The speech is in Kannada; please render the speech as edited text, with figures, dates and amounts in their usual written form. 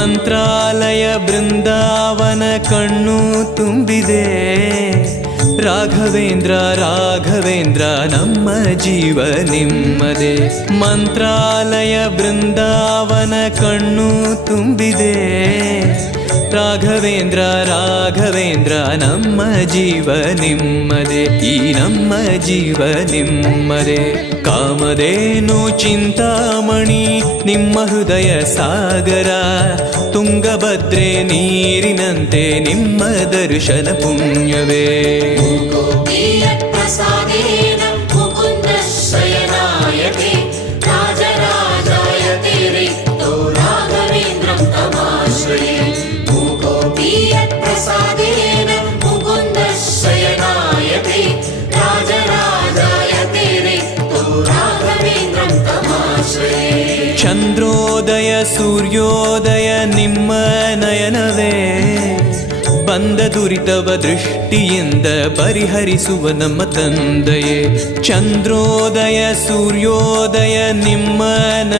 ಮಂತ್ರಾಲಯ ಬೃಂದಾವನ ಕಣ್ಣು ತುಂಬಿದೆ. ರಾಘವೇಂದ್ರ ರಾಘವೇಂದ್ರ ನಮ್ಮ ಜೀವ ನಿಮ್ಮದೇ. ಮಂತ್ರಾಲಯ ಬೃಂದಾವನ ಕಣ್ಣು ತುಂಬಿದೆ. ರಾಘವೇಂದ್ರ ರಾಘವೇಂದ್ರ ನಮ್ಮ ಜೀವ ನಿಮ್ಮದೇ. ಈ ನಮ್ಮ ಜೀವ ನಿಮ್ಮದೇ. ಕಾಮಧೇನು ಚಿಂತಾಮಣಿ ನಿಮ್ಮ ಹೃದಯ ಸಾಗರ. ತುಂಗಭದ್ರೆ ನೀರಿನಂತೆ ನಿಮ್ಮ ದರ್ಶನ ಪುಣ್ಯವೇ. ಚಂದ್ರೋದಯ ಸೂರ್ಯೋದಯ ನಿಮ್ಮ ನಯನವೇ. ಬಂದ ದುರಿತವ ದೃಷ್ಟಿಯಿಂದ ಪರಿಹರಿಸುವ ನಮ್ಮ ತಂದೆಯೇ. ಚಂದ್ರೋದಯ ಸೂರ್ಯೋದಯ ನಿಮ್ಮ